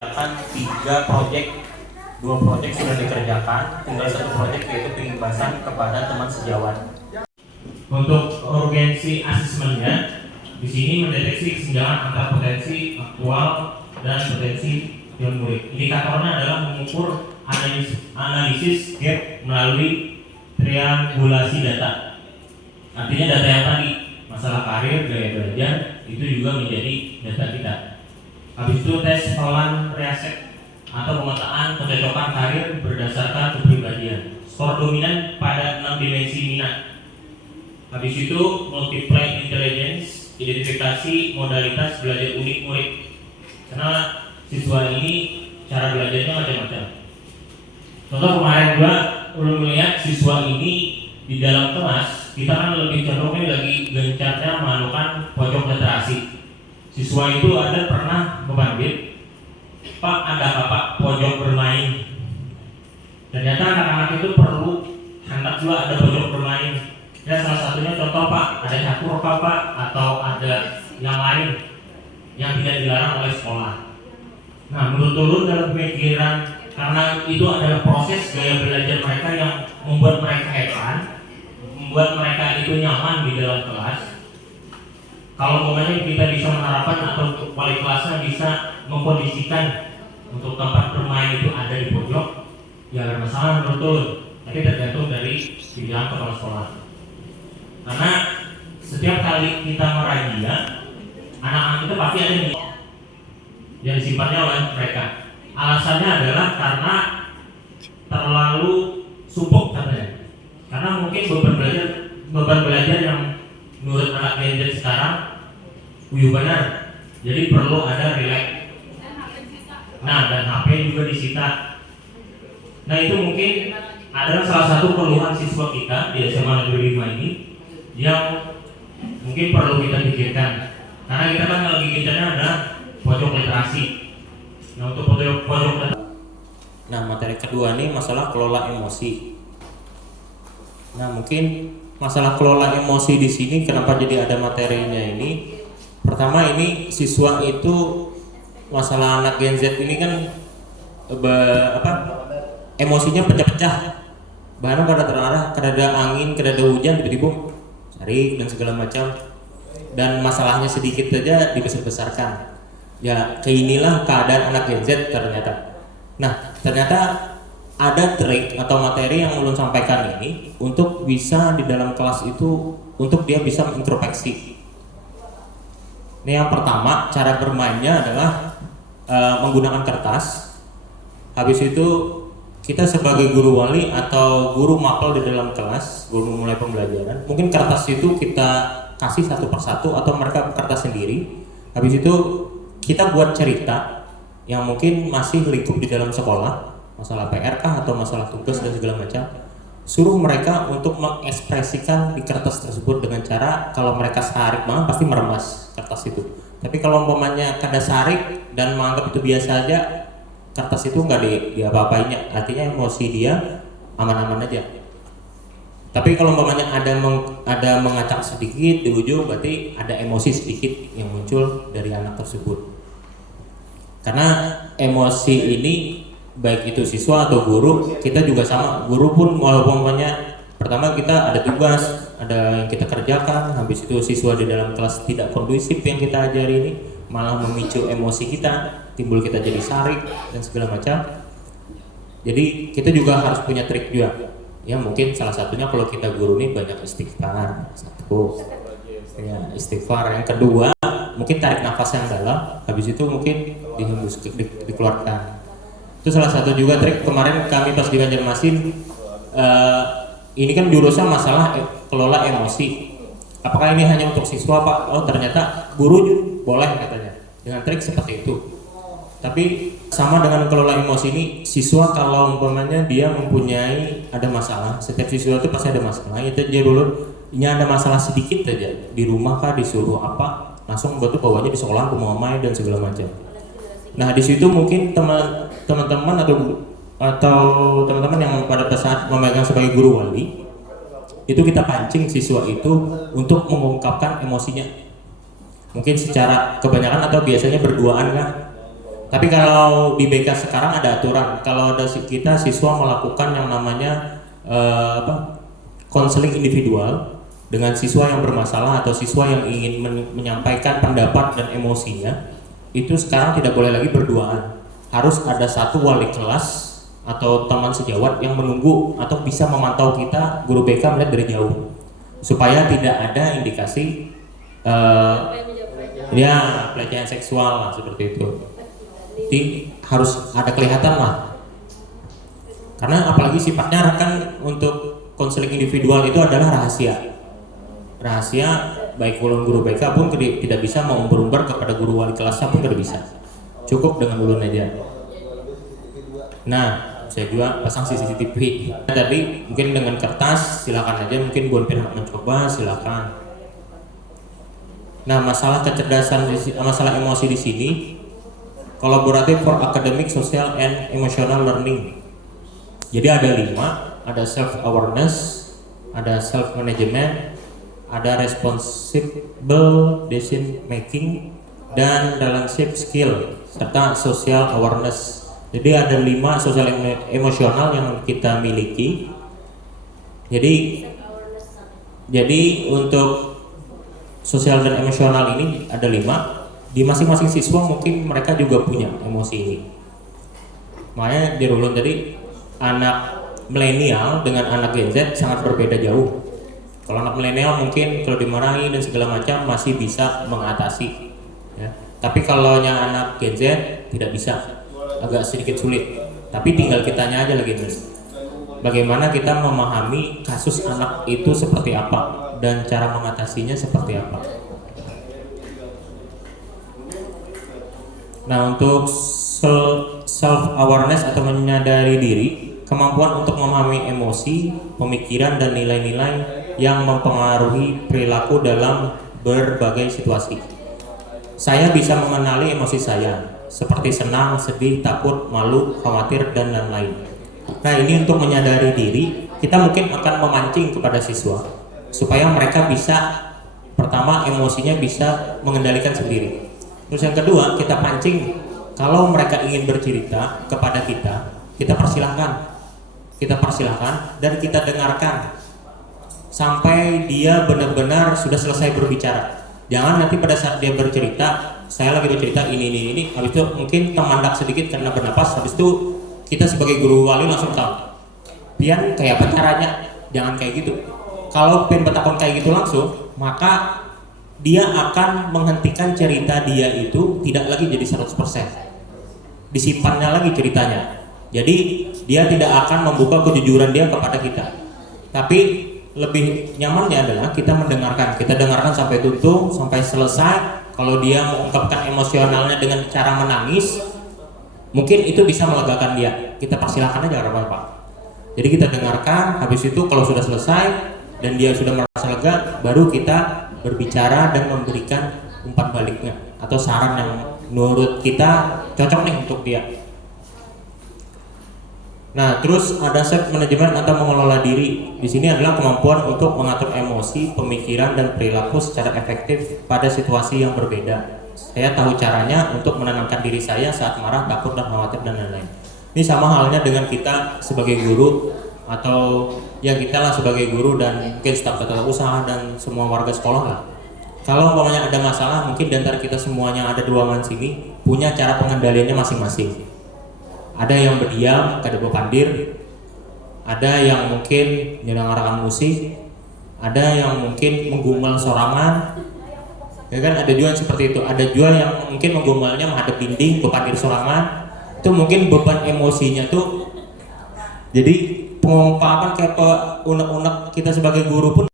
Akan 3 proyek, 2 proyek sudah dikerjakan, tinggal 1 proyek yaitu pengimbasan kepada teman sejawat. Untuk urgensi asesmennya, di sini mendeteksi kesenjangan antar potensi aktual dan potensi calon murid. Indikatornya adalah mengukur analisis gap melalui triangulasi data. Artinya data yang tadi, masalah karir, gaya belajar, itu juga menjadi data kita. Habis itu tes Holland Reaset atau pemetaan kecocokan karir berdasarkan kepribadian. Skor dominan pada 6 dimensi minat. Habis itu multiply intelligence, identifikasi modalitas belajar unik murid. Karena siswa ini cara belajarnya macam-macam. Contoh kemarin gua udah melihat siswa ini di dalam kelas, kita kan lebih cenderungnya lagi gencarnya melakukan pojok literasi. Siswa itu ada pernah membandit, Pak, ada apa Pak pojok bermain? Ternyata anak-anak itu perlu hendak juga ada pojok bermain. Ya salah satunya contoh Pak, ada catur Pak, atau ada yang lain yang tidak dilarang oleh sekolah. Nah menurut Ulun dalam pemikiran, karena itu adalah proses gaya belajar mereka yang membuat mereka hebat, membuat mereka itu nyaman di dalam kelas. Kalau momennya kita bisa menerapkan atau wali kelasnya bisa mengkondisikan untuk tempat bermain itu ada di pojok, ya ada masalah menurut. Tapi tergantung dari pilihan kepala sekolah. Karena setiap kali kita merazia, anak-anak itu pasti ada yang disimpannya oleh mereka. Alasannya adalah karena terlalu sumpuk katanya. Karena mungkin beban belajar yang menurut anak gadget sekarang benar, jadi perlu ada relax. Nah dan HP juga disita. Nah itu mungkin adalah salah satu keluhan siswa kita di SMA Negeri 5 ini yang mungkin perlu kita pikirkan. Karena kita kan lagi gencarnya ada pojok literasi. Nah untuk pojok literasi. Nah materi kedua nih masalah kelola emosi. Nah mungkin masalah kelola emosi di sini kenapa jadi ada materinya ini? Pertama ini siswa itu masalah anak Gen Z ini kan emosinya pecah-pecah. Bahkan pada terarah kadada angin, kadada hujan tiba-tiba cari dan segala macam. Dan masalahnya sedikit saja dibesar-besarkan. Ya kayak inilah keadaan anak Gen Z ternyata. Nah ternyata ada trik atau materi yang ulun sampaikan ini untuk bisa di dalam kelas itu untuk dia bisa introspeksi. Ini yang pertama, cara bermainnya adalah menggunakan kertas. Habis itu kita sebagai guru wali atau guru mapel di dalam kelas, guru memulai pembelajaran, mungkin kertas itu kita kasih satu persatu atau mereka kertas sendiri. Habis itu kita buat cerita yang mungkin masih lingkup di dalam sekolah, masalah PR kah atau masalah tugas dan segala macam. Suruh mereka untuk mengekspresikan di kertas tersebut dengan cara kalau mereka sarik banget pasti meremas kertas itu. Tapi kalau umpamanya kada sarik dan menganggap itu biasa aja, kertas itu nggak apa-apainnya. Artinya emosi dia aman-aman aja. Tapi kalau umpamanya ada mengacak sedikit di ujung, berarti ada emosi sedikit yang muncul dari anak tersebut. Karena emosi ini baik itu siswa atau guru, kita juga sama. Guru pun walaupun pertama kita ada tugas, ada yang kita kerjakan, habis itu siswa di dalam kelas tidak kondusif yang kita ajari ini, malah memicu emosi kita, timbul kita jadi sarik dan segala macam. Jadi kita juga harus punya trik juga. Ya mungkin salah satunya kalau kita guru ini banyak istighfar, satu. Ya, istighfar. Yang kedua mungkin tarik nafas yang dalam, habis itu mungkin dihembus dikeluarkan. Itu salah satu juga trik. Kemarin kami pas di Banjarmasin ini kan jurusan masalah kelola emosi. Apakah ini hanya untuk siswa Pak? Oh ternyata guru juga boleh katanya dengan trik seperti itu. Tapi sama dengan kelola emosi ini, siswa kalau umpamanya dia mempunyai ada masalah, setiap siswa itu pasti ada masalah. Itu aja dulu, ini ada masalah sedikit aja di rumah kah disuruh apa, langsung betul bawanya di sekolah mau main dan segala macam. Nah di situ mungkin teman-teman atau teman-teman yang pada saat memegang sebagai guru wali itu kita pancing siswa itu untuk mengungkapkan emosinya. Mungkin secara kebanyakan atau biasanya berduaan lah. Tapi kalau di BK sekarang ada aturan, kalau ada kita siswa melakukan yang namanya konseling individual dengan siswa yang bermasalah atau siswa yang ingin menyampaikan pendapat dan emosinya, itu sekarang tidak boleh lagi berduaan. Harus ada satu wali kelas atau teman sejawat yang menunggu atau bisa memantau kita guru BK melihat dari jauh, supaya tidak ada indikasi ya pelecehan seksual lah, seperti itu. Jadi harus ada kelihatan lah, karena apalagi sifatnya kan untuk konseling individual itu adalah rahasia, baik guru BK pun tidak bisa mengumbar-umbar kepada guru wali kelasnya pun tidak bisa, cukup dengan ulun aja. Nah, saya juga pasang CCTV. Tadi mungkin dengan kertas silakan aja, mungkin buat pihak mencoba silakan. Nah, masalah kecerdasan, masalah emosi di sini, collaborative for academic, social, and emotional learning. Jadi ada 5, ada self awareness, ada self management, ada responsible decision making, dan relationship skill, serta social awareness. Jadi ada 5 sosial emosional yang kita miliki. Jadi untuk sosial dan emosional ini ada 5. Di masing-masing siswa mungkin mereka juga punya emosi ini. Makanya di Rulun tadi, anak milenial dengan anak Gen Z sangat berbeda jauh. Kalau anak milenial mungkin kalau dimarahi dan segala macam masih bisa mengatasi, ya. Tapi kalau anak Gen Z tidak bisa, agak sedikit sulit. Tapi tinggal kitanya aja lagi, bagaimana kita memahami kasus anak itu seperti apa dan cara mengatasinya seperti apa. Nah, untuk self awareness atau menyadari diri, kemampuan untuk memahami emosi, pemikiran, dan nilai-nilai yang mempengaruhi perilaku dalam berbagai situasi. Saya bisa mengenali emosi saya, seperti senang, sedih, takut, malu, khawatir, dan lain-lain. Nah, ini untuk menyadari diri, kita mungkin akan memancing kepada siswa supaya mereka bisa, pertama, emosinya bisa mengendalikan sendiri. Terus yang kedua, kita pancing, kalau mereka ingin bercerita kepada kita persilahkan. Kita persilahkan dan kita dengarkan sampai dia benar-benar sudah selesai berbicara. Jangan nanti pada saat dia bercerita, saya lagi bercerita ini, habis itu mungkin temandak sedikit karena bernapas, habis itu kita sebagai guru wali langsung tahu, pian kayak apa caranya. Jangan kayak gitu. Kalau pian betapun kayak gitu langsung, maka dia akan menghentikan cerita dia itu tidak lagi jadi 100%. Disimpannya lagi ceritanya. Jadi dia tidak akan membuka kejujuran dia kepada kita. Tapi lebih nyamannya adalah kita mendengarkan. Kita dengarkan sampai tuntung, sampai selesai. Kalau dia mengungkapkan emosionalnya dengan cara menangis, mungkin itu bisa melegakan dia. Kita persilahkan aja apa-apa. Jadi kita dengarkan, habis itu kalau sudah selesai dan dia sudah merasa lega, baru kita berbicara dan memberikan umpan baliknya atau saran yang menurut kita cocok nih untuk dia. Nah, terus ada self management atau mengelola diri. Di sini adalah kemampuan untuk mengatur emosi, pemikiran, dan perilaku secara efektif pada situasi yang berbeda. Saya tahu caranya untuk menenangkan diri saya saat marah, takut, dan khawatir, dan lain-lain. Ini sama halnya dengan kita sebagai guru, atau ya kita lah sebagai guru dan mungkin staf tata usaha dan semua warga sekolah lah. Kalau umpamanya ada masalah, mungkin di antara kita semuanya ada di ruangan sini punya cara pengendaliannya masing-masing. Ada yang berdiam, kada berpandir, ada yang mungkin nyelenggarakan musik, ada yang mungkin menggumel sorangan, ya kan, ada juga yang seperti itu. Ada juga yang mungkin menggumelnya menghadap dinding, berpandir sorangan. Itu mungkin beban emosinya tuh. Jadi pengungkapan kayak unek-unek kita sebagai guru pun